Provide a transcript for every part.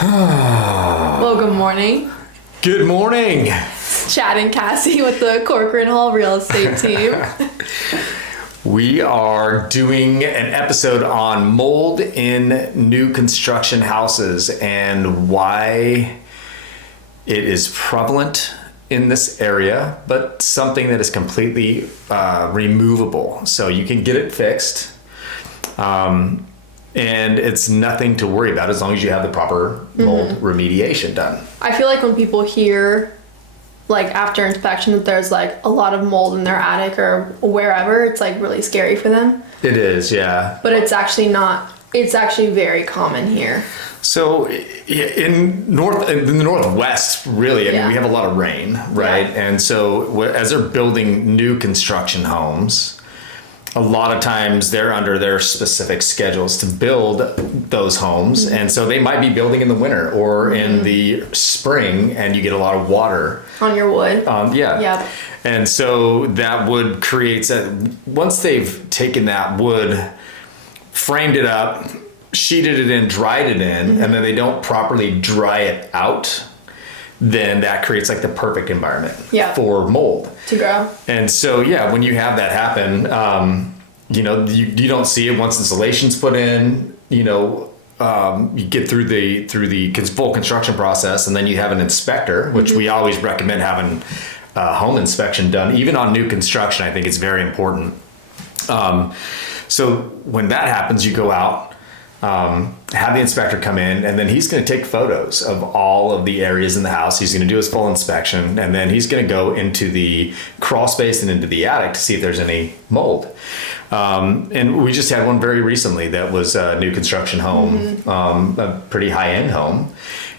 Well, good morning. Good morning. Chad and Cassie with the Corcoran-Hall real estate team. We are doing an episode on mold in new construction houses and why it is prevalent in this area, but something that is completely removable. So you can get it fixed. And it's nothing to worry about as long as you have the proper mold remediation done. I feel like when people hear, like after inspection, that there's like a lot of mold in their attic or wherever, it's like really scary for them. It is, yeah. But it's actually not. It's actually very common here. So in the Northwest, really, I mean, we have a lot of rain, right? Yeah. And so as they're building new construction homes, a lot of times they're under their specific schedules to build those homes. And so they might be building in the winter or in the spring, and you get a lot of water on your wood. Yeah. Yep. And so that wood creates once they've taken that wood, framed it up, sheeted it in, dried it in, and then they don't properly dry it out, then that creates like the perfect environment for mold to grow. And so, when you have that happen, you don't see it once installation's put in, you get through the full construction process, and then you have an inspector, which we always recommend having a home inspection done, even on new construction. I think it's very important. So when that happens, you go out, have the inspector come in, and then he's going to take photos of all of the areas in the house. He's going to do his full inspection, and then he's going to go into the crawl space and into the attic to see if there's any mold. And we just had one very recently that was a new construction home, a pretty high-end home,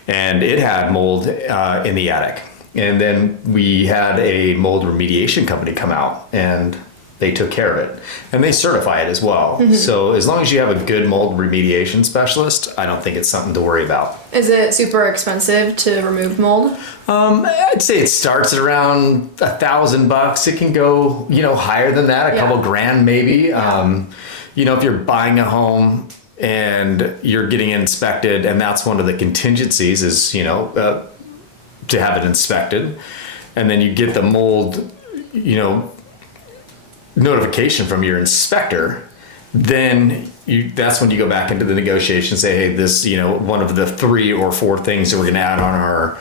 and it had mold in the attic. And then we had a mold remediation company come out, and they took care of it, and they certify it as well. So as long as you have a good mold remediation specialist, I don't think it's something to worry about. Is it super expensive to remove mold? I'd say it starts at around $1,000. It can go, higher than that, a couple grand maybe. If you're buying a home and you're getting inspected, and that's one of the contingencies is, to have it inspected, and then you get the mold, notification from your inspector, then that's when you go back into the negotiation and say, hey, this, one of the 3 or 4 things that we're going to add on our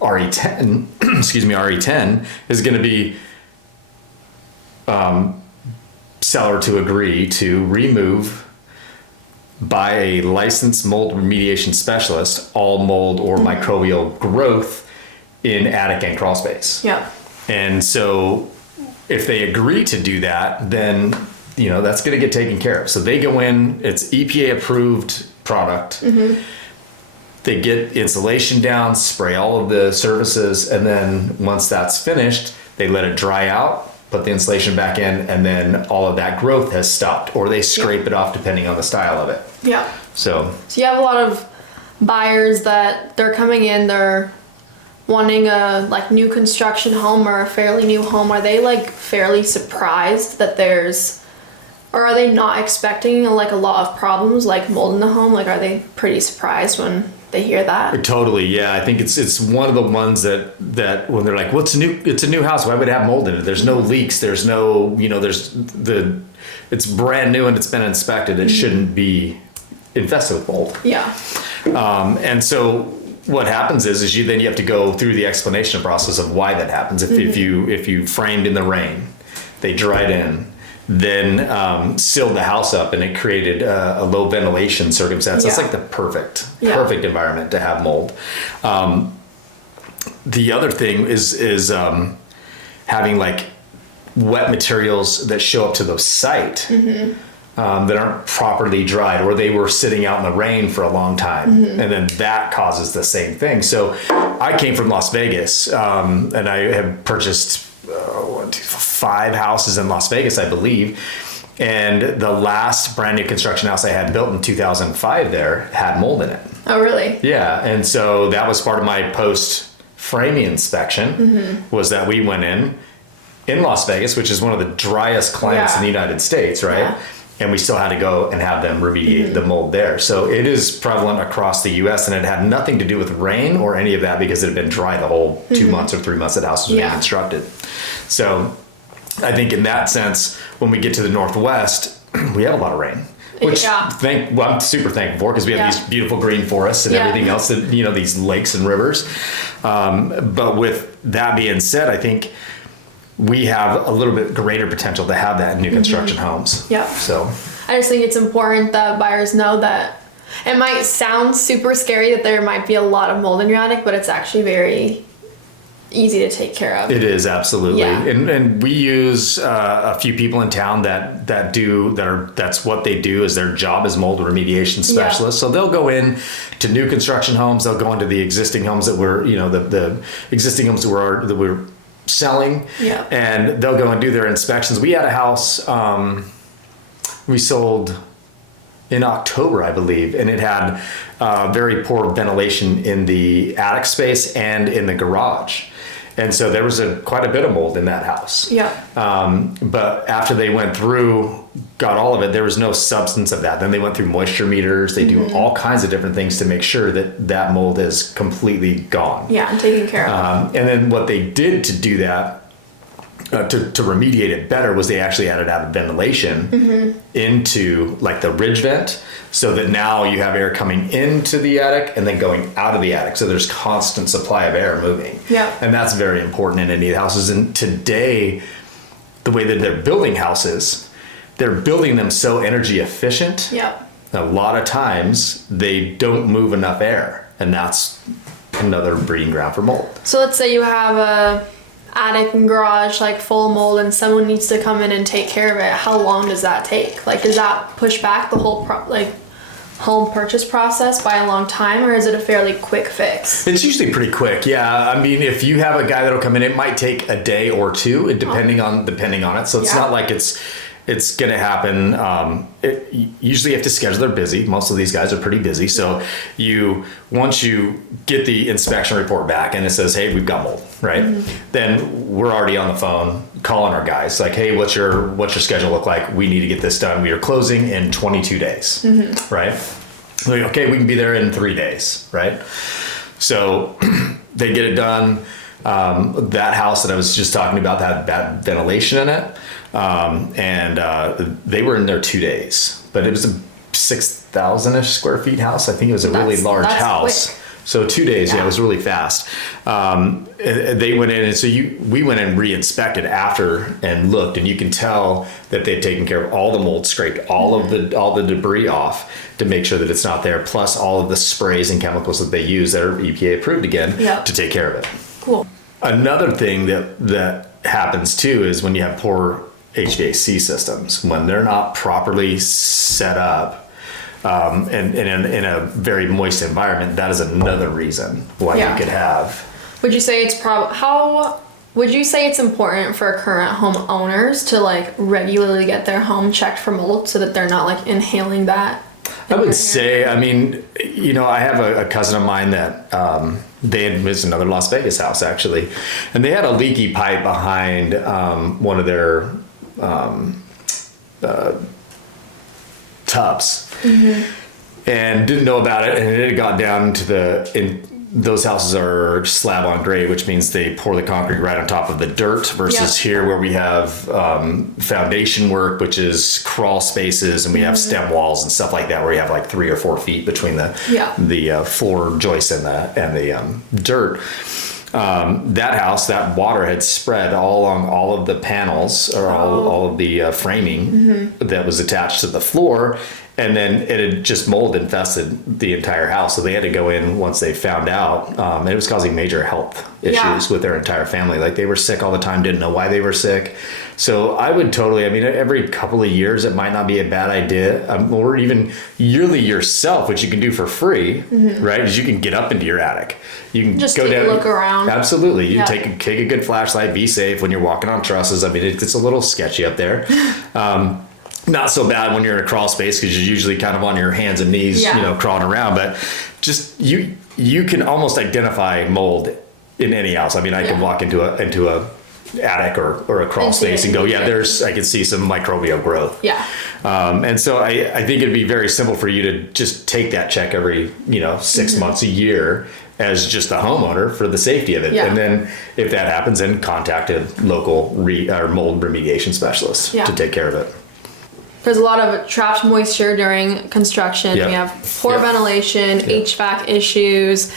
RE10, RE10 is going to be seller to agree to remove by a licensed mold remediation specialist all mold or microbial growth in attic and crawl space. Yeah. And so if they agree to do that, then, that's going to get taken care of. So they go in, it's EPA approved product. They get insulation down, spray all of the surfaces, and then once that's finished, they let it dry out, put the insulation back in, and then all of that growth has stopped, or they scrape it off depending on the style of it. Yeah. So you have a lot of buyers that they're coming in, they're wanting a new construction home or a fairly new home. Are they fairly surprised that or are they not expecting a lot of problems like mold in the home? Are they pretty surprised when they hear that? Totally, yeah. I think it's one of the ones that when they're like, well, it's a new house, why would it have mold in it? There's no leaks, there's no, it's brand new and it's been inspected. It shouldn't be infested with mold. Yeah. And so what happens is you have to go through the explanation process of why that happens. If you framed in the rain, they dried in, then sealed the house up, and it created a low ventilation circumstance. That's like the perfect environment to have mold. The other thing is having wet materials that show up to the site. That aren't properly dried, or they were sitting out in the rain for a long time, and then that causes the same thing. So I came from Las Vegas, and I have purchased 5 houses in Las Vegas, I believe, and the last brand new construction house I had built in 2005 there had mold in it. Oh, really? Yeah, and so that was part of my post-framing inspection, was that we went in Las Vegas, which is one of the driest climates in the United States, right? Yeah. and we still had to go and have them remediate the mold there. So it is prevalent across the U.S. and it had nothing to do with rain or any of that because it had been dry the whole 2 months or 3 months that the house was being constructed. So I think in that sense, when we get to the Northwest, we have a lot of rain. Which I'm super thankful for because we have these beautiful green forests and everything else that, these lakes and rivers. But with that being said, I think we have a little bit greater potential to have that in new construction homes. Yeah. So I just think it's important that buyers know that it might sound super scary that there might be a lot of mold in your attic, but it's actually very easy to take care of. It is, absolutely. Yeah. And we use a few people in town that's what they do, is their job as mold remediation specialists. So they'll go in to new construction homes, they'll go into the existing homes that we're, the existing homes that we're selling, and they'll go and do their inspections. We had a house we sold in October, I believe, and it had very poor ventilation in the attic space and in the garage. And so there was quite a bit of mold in that house. Yeah. But after they went through, got all of it, there was no substance of that. Then they went through moisture meters. They do all kinds of different things to make sure that mold is completely gone. Yeah, and taken care of. And then what they did to do that, to remediate it better, was they actually added ventilation into like the ridge vent, so that now you have air coming into the attic and then going out of the attic. So there's constant supply of air moving. Yeah. And that's very important in any houses. And today, the way that they're building houses, they're building them so energy efficient. Yeah. A lot of times they don't move enough air, and that's another breeding ground for mold. So let's say you have a attic and garage like full of mold and someone needs to come in and take care of it. How long does that take? Like, does that push back the whole home purchase process by a long time, or is it a fairly quick fix? It's usually pretty quick. Yeah. I mean, if you have a guy that'll come in, it might take a day or two, depending on it. So it's not like it's going to happen. Usually you have to schedule. They're busy. Most of these guys are pretty busy. So once you get the inspection report back and it says, hey, we've got mold, right? Then we're already on the phone calling our guys like, hey, what's your schedule look like? We need to get this done. We are closing in 22 days, right? Like, okay, we can be there in 3 days, right? So they get it done. That house that I was just talking about had bad ventilation in it. And they were in there 2 days, but it was a 6,000-ish square feet house. I think it was a really large house. Quick. So 2 days, it was really fast. They went in, and so we went and re-inspected after and looked, and you can tell that they've taken care of all the mold, scraped all the debris off to make sure that it's not there, plus all of the sprays and chemicals that they use that are EPA approved again to take care of it. Cool. Another thing that happens too is when you have poor HVAC systems, when they're not properly set up, and in a very moist environment, that is another reason why you could have. Would you say how would you say it's important for current homeowners to regularly get their home checked for mold so that they're not inhaling that? I would say, I mean, I have a cousin of mine that it's another Las Vegas house actually, and they had a leaky pipe behind one of their tubs, and didn't know about it, and it had got down to those houses are slab on grade, which means they pour the concrete right on top of the dirt versus here where we have foundation work, which is crawl spaces, and we have stem walls and stuff like that where you have 3 or 4 feet between the floor joists and the dirt. That house, that water had spread all along all of the panels, or all of the framing that was attached to the floor, and then it had just mold infested the entire house. So they had to go in once they found out, and it was causing major health issues with their entire family. They were sick all the time, didn't know why they were sick. So I would every couple of years, it might not be a bad idea, or even yearly yourself, which you can do for free, right? Is you can get up into your attic. You can just go take down, a look around. Absolutely. You take a good flashlight, be safe when you're walking on trusses. I mean, it's a little sketchy up there. Not so bad when you're in a crawl space because you're usually kind of on your hands and knees, crawling around. But just you can almost identify mold in any house. I mean, I can walk into attic or a crawl space and go, I can see some microbial growth. Yeah. And so I think it'd be very simple for you to just take that check every, 6 months, a year as just the homeowner for the safety of it. Yeah. And then if that happens, then contact a local or mold remediation specialist to take care of it. There's a lot of trapped moisture during construction. Yep. We have poor ventilation, HVAC issues,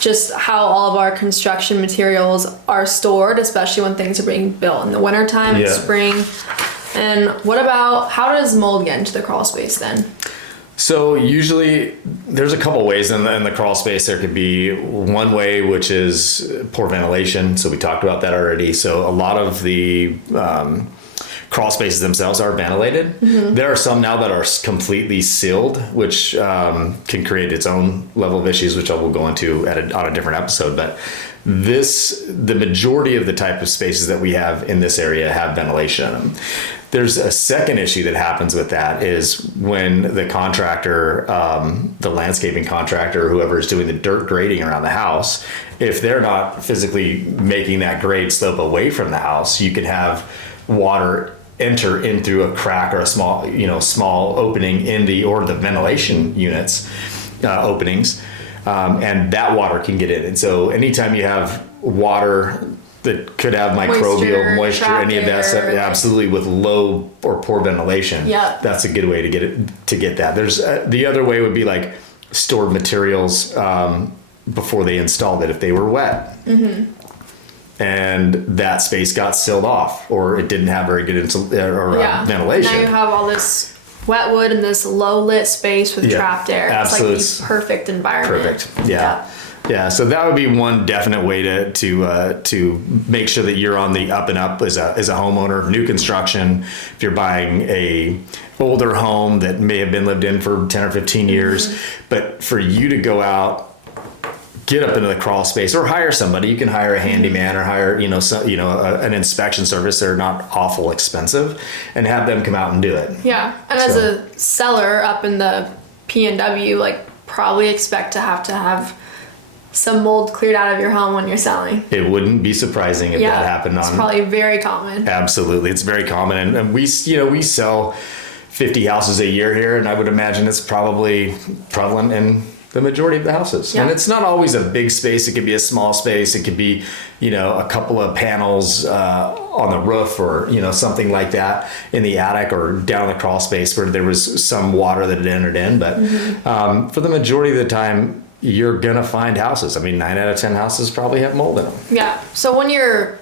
just how all of our construction materials are stored, especially when things are being built in the wintertime, spring. And what about, how does mold get into the crawl space then? So usually there's a couple ways in the crawl space. There could be one way, which is poor ventilation. So we talked about that already. So a lot of the crawl spaces themselves are ventilated. Mm-hmm. There are some now that are completely sealed, which can create its own level of issues, which I will go into on a different episode. But the majority of the type of spaces that we have in this area have ventilation in them. There's a second issue that happens with that is when the contractor, the landscaping contractor, whoever is doing the dirt grading around the house, if they're not physically making that grade slope away from the house, you can have water enter in through a crack or a small opening in the ventilation units openings, and that water can get in. And so anytime you have water that could have microbial moisture, any of that stuff, absolutely, with low or poor ventilation, that's a good way to get that. There's the other way would be like stored materials before they installed it if they were wet. Mm-hmm. And that space got sealed off, or it didn't have very good ventilation. Now you have all this wet wood in this low lit space with trapped air. Absolutely. It's like the perfect environment. Perfect. Yeah. So that would be one definite way to make sure that you're on the up and up as a homeowner. New construction, if you're buying a older home that may have been lived in for 10 or 15 years, but for you to go out, get up into the crawl space, or hire somebody. You can hire a handyman or hire an inspection service. They're not awful expensive, and have them come out and do it. Yeah, and as a seller up in the PNW, probably expect to have some mold cleared out of your home when you're selling. It wouldn't be surprising if that happened. It's probably very common. Absolutely, it's very common, and we sell 50 houses a year here, and I would imagine it's probably prevalent in the majority of the houses. And it's not always a big space. It could be a small space. It could be, a couple of panels on the roof, or, something like that in the attic or down the crawl space where there was some water that had entered in. But for the majority of the time, you're going to find houses. I mean, 9 out of 10 houses probably have mold in them. Yeah. So when you're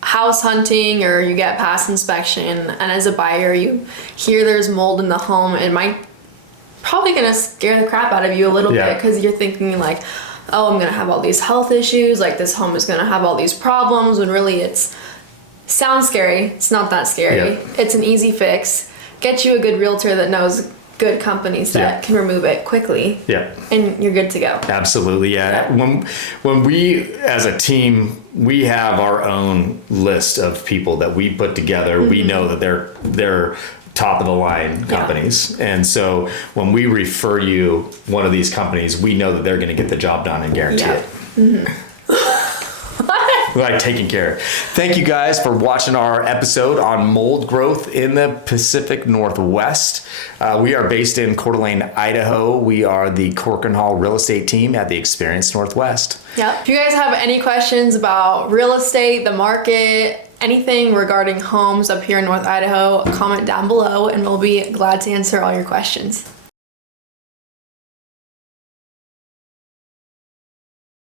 house hunting or you get past inspection, and as a buyer, you hear there's mold in the home, it might probably gonna scare the crap out of you a little bit, because you're thinking like, oh, I'm gonna have all these health issues, like this home is gonna have all these problems, when really sounds scary. It's not that scary. It's an easy fix. Get you a good realtor that knows good companies that can remove it quickly. And you're good to go. Absolutely. When we as a team, we have our own list of people that we put together. We know that they're top of the line companies. And so when we refer you one of these companies, we know that they're going to get the job done and guarantee it. Like taking care. Thank you guys for watching our episode on mold growth in the Pacific Northwest. We are based in Coeur d'Alene, Idaho. We are the Corcoran-Hall real estate team at the Experience Northwest. If you guys have any questions about real estate, the market, anything regarding homes up here in North Idaho, comment down below and we'll be glad to answer all your questions.